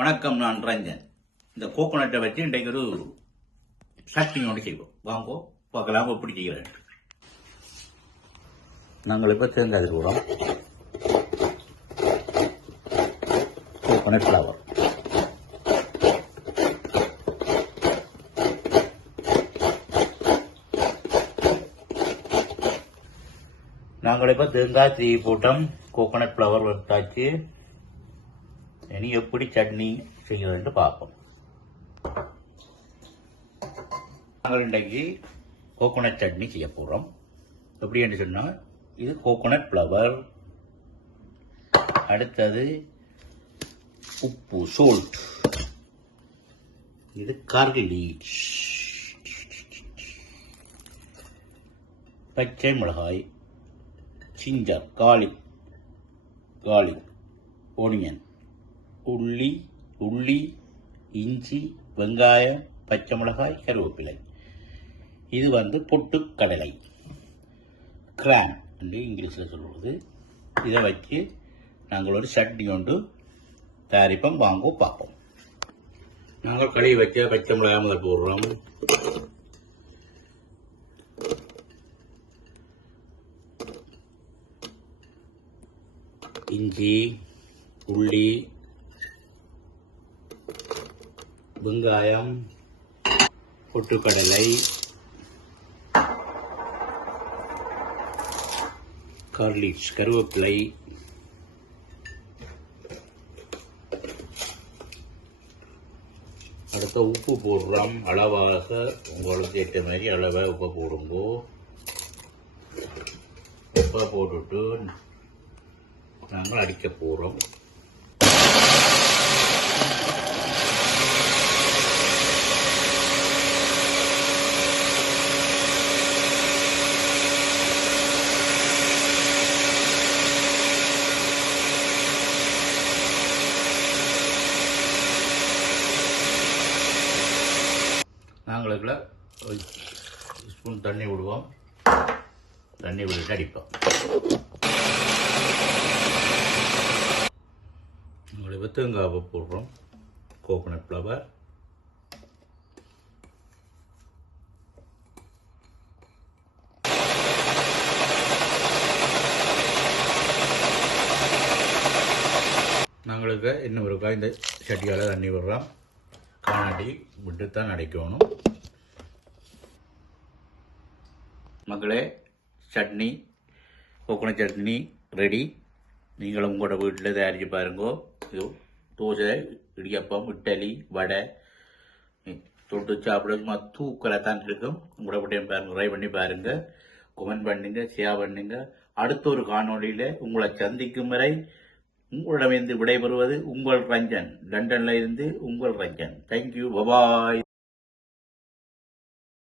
வணக்கம், நான் ரஞ்சன். இந்த கோகோனட்டை வச்சு இன்றைக்கு ஒரு சட்னியோடு செய்வோம். வாங்கோ பார்க்கலாம் எப்படி செய்கிறேன். நாங்கள் இப்போ தேங்காய் திருவோம். கோகோனட் ஃப்ளவர், நாங்கள் இப்போ தேங்காய் தீ போட்டோம். கோகோனட் ஃப்ளவர் வறுத்தாச்சு. இனி எப்படி சட்னி செய்யறதுன்னு பார்ப்போம். நாங்கள் இன்றைக்கு கோகோனட் சட்னி செய்ய போகிறோம். எப்படி என்று சொன்னால், இது கோகோனட் ஃப்ளவர், அடுத்தது உப்பு சோல்ட், இது கார்லிக், பச்சை மிளகாய், ஜிஞ்சர், கார்லிக், ஒனியன், உள்ளி, இஞ்சி, வெங்காயம், பச்சை மிளகாய், கருவேப்பிலை. இது பொட்டுக்கடலை, கிரான் என்று இங்கிலீஷில் சொல்வது. இதை வச்சு நாங்கள் ஒரு சட்னி கொண்டு தயாரிப்போம். வாங்க பார்ப்போம். நாங்கள் கழுவி வச்ச பச்சை மிளகாய் முதல் போடுறோம். இஞ்சி, உள்ளி, வெங்காயம், பொட்டுக்கடலை, கார்லிக், கருவேப்பிலை, அடுத்த உப்பு போடுறோம். அளவாக உங்களுக்கு ஏற்ற மாதிரி அளவை உப்பை போடுங்கோ. உப்பை போட்டுட்டு நாங்கள் அடிக்க போகிறோம். நாங்கள் இதில் ஒரு ஸ்பூன் தண்ணி விடுவோம். தண்ணி விட்டுட்டு அடிப்போம். நாங்கள் தேங்காவை போடுறோம். கோகோனட் ஃப்ளவர், நாங்களுக்கு இன்னும் ஒரு இந்த சட்டியால் தண்ணி விடுறோம். காணாடி விட்டுத்தான் அடைக்கணும். மக்களே, சட்னி, கோகோனட் சட்னி ரெடி. நீங்களும் உங்களோட வீட்டில் தயாரித்து பாருங்கோ. இது தோசை, இடியப்பம், இட்லி, வடை தொட்டு சாப்பிட சும்மா தூக்கலாக தான் இருக்கும். உங்களோட வீட்டையும் பாருங்க, ட்ரை பண்ணி பாருங்க, கமெண்ட் பண்ணுங்க, ஷேர் பண்ணுங்க. அடுத்த ஒரு காணொலியில் உங்களை சந்திக்கும் வரை உங்களிடமிருந்து விடைபெறுவது உங்கள் ரஞ்சன். லண்டன்ல இருந்து உங்கள் ரஞ்சன். Thank you, bye bye.